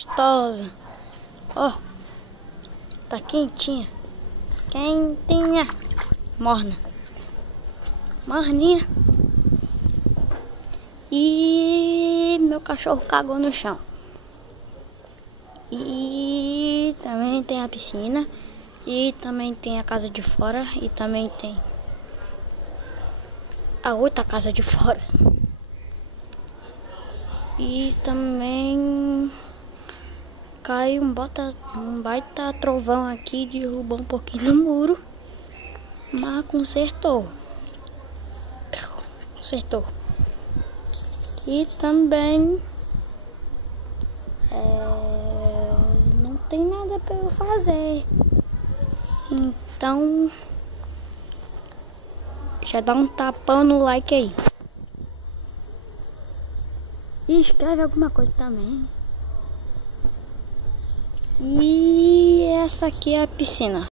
Gostosa. Ó, tá quentinha. Quentinha. Morna. Morninha. E meu cachorro cagou no chão. E também tem a piscina. E também tem a casa de fora. E também tem a outra casa de fora. E também caiu um baita trovão aqui, derrubou um pouquinho no muro, mas consertou. E também não tem nada para eu fazer. Então já dá um tapão no like aí. E escreve alguma coisa também. E essa aqui é a piscina.